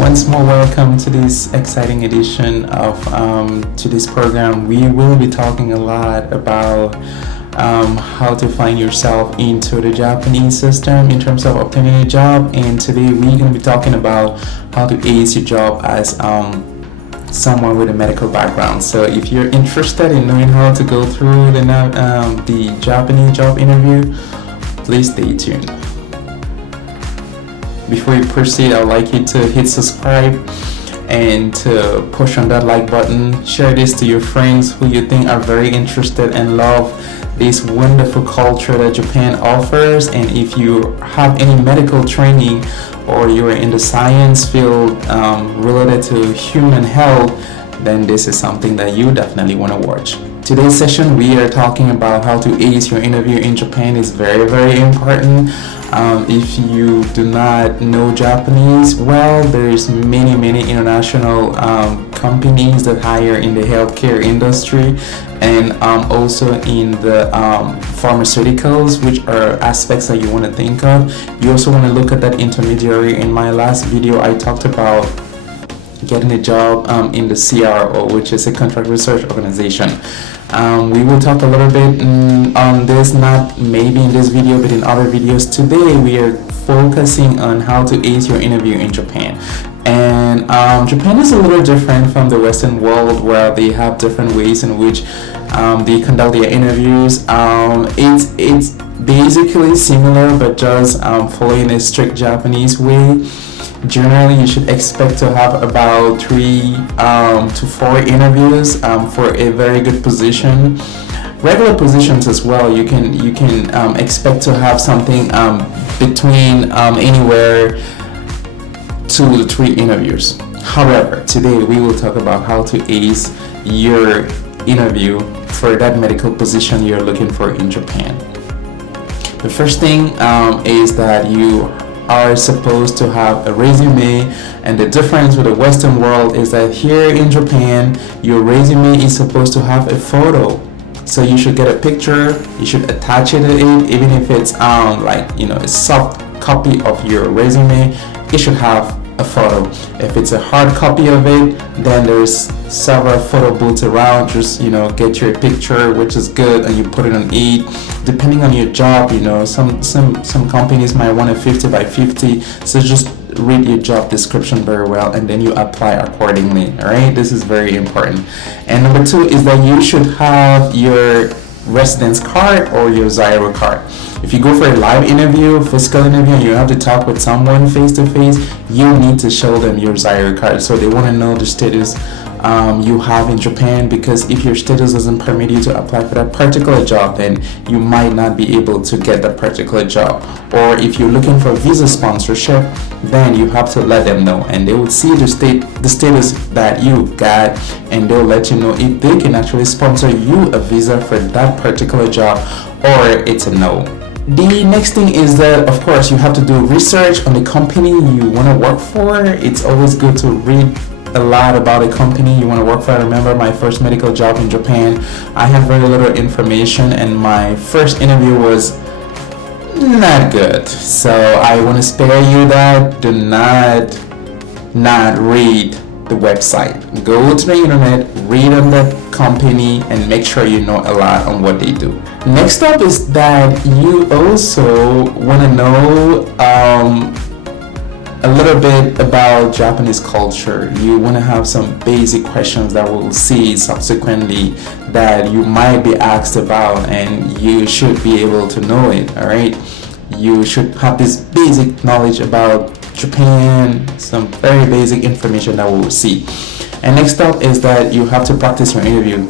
Once more, welcome to this exciting edition of to this program. We will be talking a lot about how to find yourself into the Japanese system in terms of obtaining a job. And today we're going to be talking about how to ace your job as someone with a medical background. So if you're interested in knowing how to go through the Japanese job interview, please stay tuned. Before you proceed, I would like you to hit subscribe and to push on that like button. Share this to your friends who you think are very interested and love this wonderful culture that Japan offers. And if you have any medical training or you're in the science field related to human health, then this is something that you definitely want to watch. Today's session, we are talking about how to ace your interview in Japan. Is very, very important. If you do not know Japanese well, there's many international companies that hire in the healthcare industry and also in the pharmaceuticals, which are aspects that you want to think of. You also want to look at that intermediary. In my last video, I talked about getting a job in the CRO, which is a contract research organization. We will talk a little bit on this, not maybe in this video, but in other videos. Today we are focusing on how to ace your interview in Japan. And Japan is a little different from the Western world, where they have different ways in which they conduct their interviews. It's basically similar, but just following a strict Japanese way. Generally, you should expect to have about 3 to 4 interviews for a very good position. Regular positions as well, you can expect to have something between anywhere 2 to 3 interviews. However, today we will talk about how to ace your interview for that medical position you're looking for in Japan. The first thing is that you are supposed to have a resume, and the difference with the Western world is that here in Japan, your resume is supposed to have a photo. So you should get a picture, you should attach it to it, even if it's a soft copy of your resume, it should have a photo. If it's a hard copy of it, then there's several photo booths around. Just get your picture, which is good, and you put it on it. Depending on your job, some companies might want a 50 by 50. So just read your job description very well, and then you apply accordingly. All right, this is very important. And number 2 is that you should have your residence card or your Zairo card. If you go for a live interview, physical interview, and you have to talk with someone face to face, you need to show them your Zairo card. So they want to know the status you have in Japan, because if your status doesn't permit you to apply for that particular job, then you might not be able to get that particular job. Or if you're looking for visa sponsorship, then you have to let them know, and they will see the status that you've got, and they'll let you know if they can actually sponsor you a visa for that particular job, or it's a no. The next thing is that, of course, you have to do research on the company you want to work for. It's always good to read a lot about a company you want to work for. I remember my first medical job in Japan, I had very little information, and my first interview was not good. So I want to spare you that. Do not read the website. Go to the internet, read on the company, and make sure you know a lot on what they do. Next up is that you also want to know a little bit about Japanese culture. You want to have some basic questions that we'll see subsequently that you might be asked about, and you should be able to know it. All right, you should have this basic knowledge about Japan, some very basic information that we'll see. And next up is that you have to practice your interview.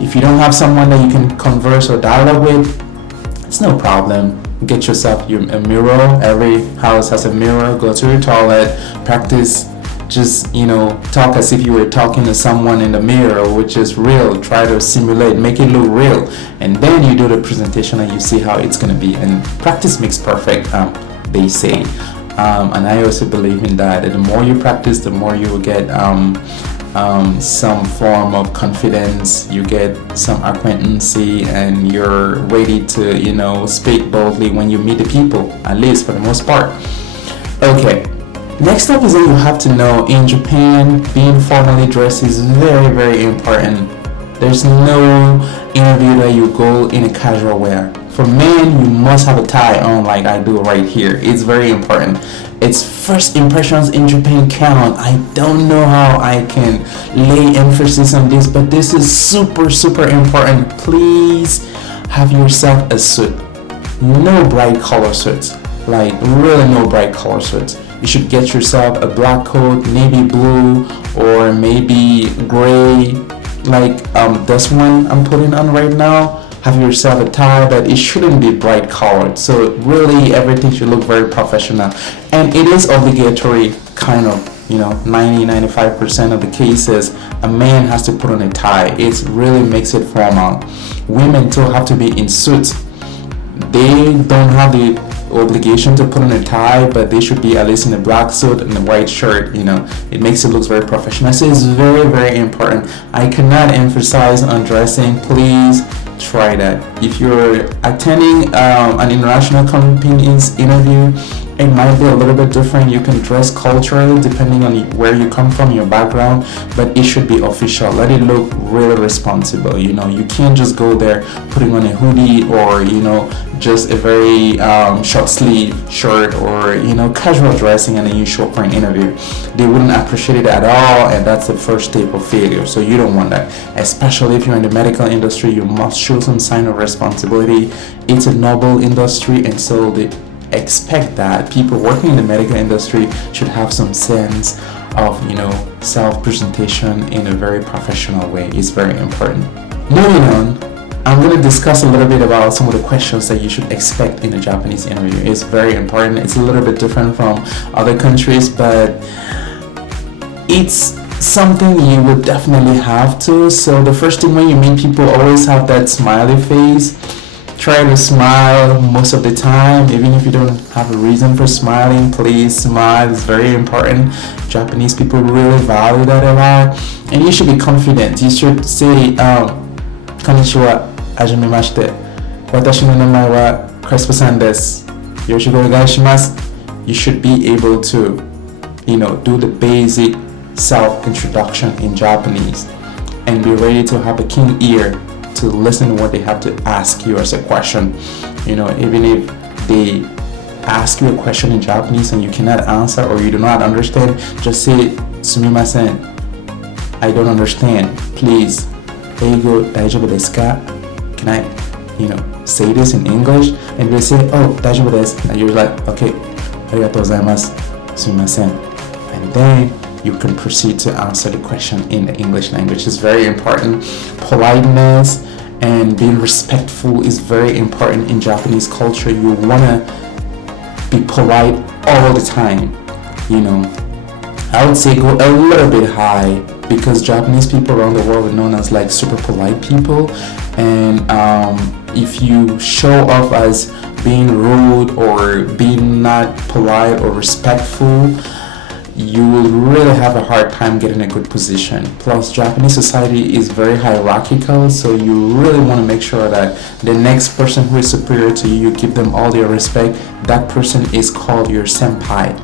If you don't have someone that you can converse or dialogue with, it's no problem. Get yourself a mirror. Every house has a mirror. Go to your toilet, practice, just talk as if you were talking to someone in the mirror, which is real. Try to simulate, make it look real, and then you do the presentation and you see how it's going to be. And practice makes perfect, they say, and I also believe in that. The more you practice, the more you will get some form of confidence, you get some acquaintancy, and you're ready to speak boldly when you meet the people, at least for the most part. Okay, Next up is that you have to know in Japan, being formally dressed is very, very important. There's no interview that you go in a casual wear. For men, you must have a tie on like I do right here. It's very important. It's first impressions in Japan count. I don't know how I can lay emphasis on this, but this is super, super important. Please have yourself a suit. No bright color suits. Like really no bright color suits. You should get yourself a black coat, navy blue, or maybe gray, like this one I'm putting on right now. Have yourself a tie, but it shouldn't be bright colored. So really everything should look very professional. And it is obligatory, kind of, 90-95% of the cases, a man has to put on a tie. It really makes it formal. Women too have to be in suits. They don't have the obligation to put on a tie, but they should be at least in a black suit and a white shirt. It makes it look very professional. So it's very, very important. I cannot emphasize on dressing. Please try that. If you're attending an international company's interview, it might be a little bit different. You can dress culturally depending on where you come from, your background, but it should be official. Let it look really responsible. You can't just go there putting on a hoodie or just a very short sleeve shirt or casual dressing, and then you show up for an interview. They wouldn't appreciate it at all, and that's the first step of failure. So you don't want that. Especially if you're in the medical industry, you must show some sign of responsibility. It's a noble industry, and so they expect that people working in the medical industry should have some sense of self-presentation in a very professional way. It's very important. Moving on, I'm going to discuss a little bit about some of the questions that you should expect in a Japanese interview. It's very important. It's a little bit different from other countries, but it's something you would definitely have to. So the first thing, when you meet people, always have that smiley face. Try to smile most of the time. Even if you don't have a reason for smiling, please smile. It's very important. Japanese people really value that a lot. And you should be confident. You should say, konnichiwa, hajimemashite. Watashi no namae wa Crespo-san desu. Yoroshiku onegaishimasu. You should be able to, do the basic self-introduction in Japanese and be ready to have a keen ear to listen to what they have to ask you as a question. Even if they ask you a question in Japanese and you cannot answer or you do not understand, just say, sumimasen, I don't understand. Please, eigo daijoubu desu ka? Can I, say this in English? And they say, oh, daijoubu desu. And you're like, okay, arigatou gozaimasu, sumimasen. And then you can proceed to answer the question in the English language. It's very important. Politeness and being respectful is very important in Japanese culture. You want to be polite all the time. I would say go a little bit high, because Japanese people around the world are known as like super polite people. And if you show off as being rude or being not polite or respectful, you will really have a hard time getting a good position. Plus, Japanese society is very hierarchical, so you really want to make sure that the next person who is superior to you, you give them all their respect. That person is called your senpai.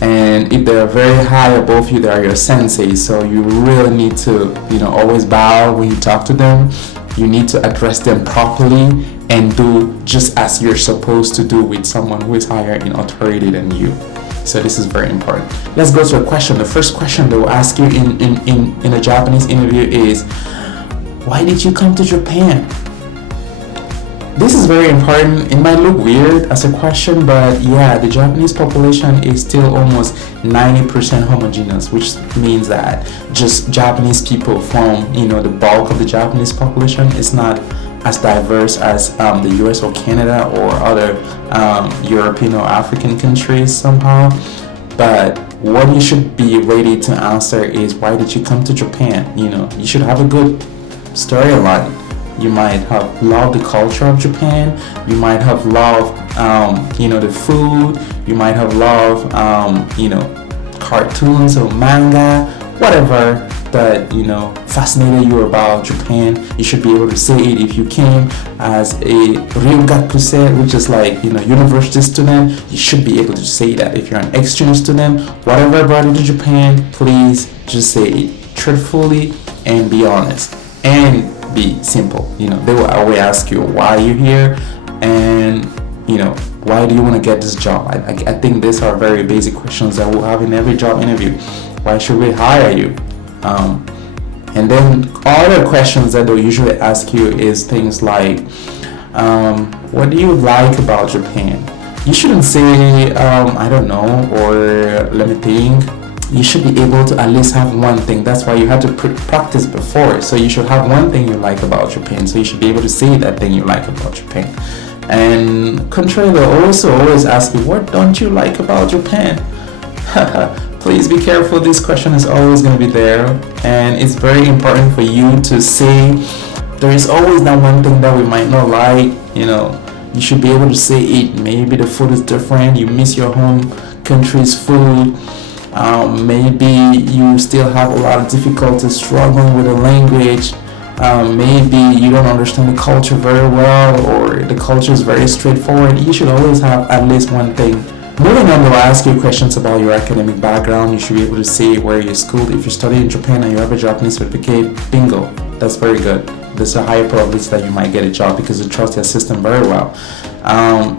And if they're very high above you, they are your sensei. So you really need to, always bow when you talk to them. You need to address them properly and do just as you're supposed to do with someone who is higher in authority than you. So this is very important. Let's go to a question. The first question they will ask you in a Japanese interview is, why did you come to Japan? This is very important. It might look weird as a question, but yeah, the Japanese population is still almost 90% homogeneous, which means that just Japanese people form, the bulk of the Japanese population. Is not as diverse as the US or Canada or other European or African countries somehow. But what you should be ready to answer is, why did you come to Japan? You should have a good storyline. You might have loved the culture of Japan. You might have loved, the food. You might have loved, cartoons or manga, whatever. that fascinated you about Japan, you should be able to say it. If you came as a ryugakusei, which is like university student, you should be able to say that. If you're an exchange student, whatever brought you to Japan, please just say it truthfully and be honest and be simple. They will always ask you why you're here, and why do you want to get this job. I think these are very basic questions that we'll have in every job interview. Why should we hire you? And then other questions that they'll usually ask you is things like, what do you like about Japan? You shouldn't say, I don't know, or let me think. You should be able to at least have one thing. That's why you had to practice before. So you should have one thing you like about Japan. So you should be able to say that thing you like about Japan. And contrary, they'll also always ask you, what don't you like about Japan? Please be careful. This question is always going to be there, and it's very important for you to say there is always that one thing that we might not like. You should be able to say it. Maybe the food is different, you miss your home country's food. Maybe you still have a lot of difficulty struggling with the language. Maybe you don't understand the culture very well, or the culture is very straightforward. You should always have at least one thing. Moving on, they'll ask you questions about your academic background. You should be able to say where you're schooled. If you study in Japan and you have a Japanese certificate, bingo, that's very good. There's a higher probability that you might get a job because you trust your system very well.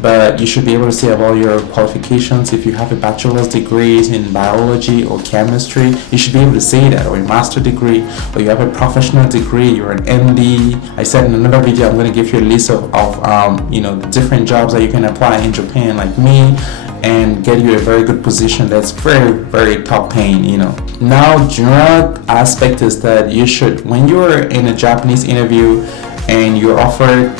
But you should be able to say about your qualifications. If you have a bachelor's degree in biology or chemistry, you should be able to say that, or a master's degree, or you have a professional degree, you're an MD. I said in another video, I'm going to give you a list of the different jobs that you can apply in Japan, like me, and get you a very good position that's very, very top paying. Now, general aspect is that you should, when you're in a Japanese interview and you're offered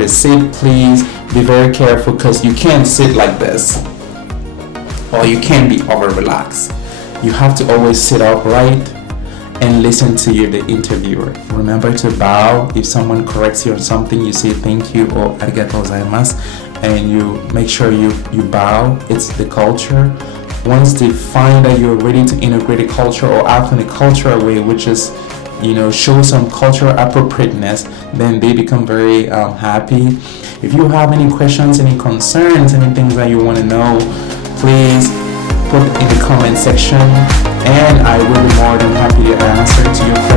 a seat, please be very careful, because you can't sit like this, or you can't be over relaxed. You have to always sit upright and listen to the interviewer. Remember to bow. If someone corrects you on something, you say thank you or arigatou gozaimasu, and you make sure you bow. It's the culture. Once they find that you're ready to integrate a culture or act in a cultural way, which is show some cultural appropriateness, then they become very happy. If you have any questions, any concerns, any things that you want to know, please put in the comment section, and I will be more than happy to answer to your questions.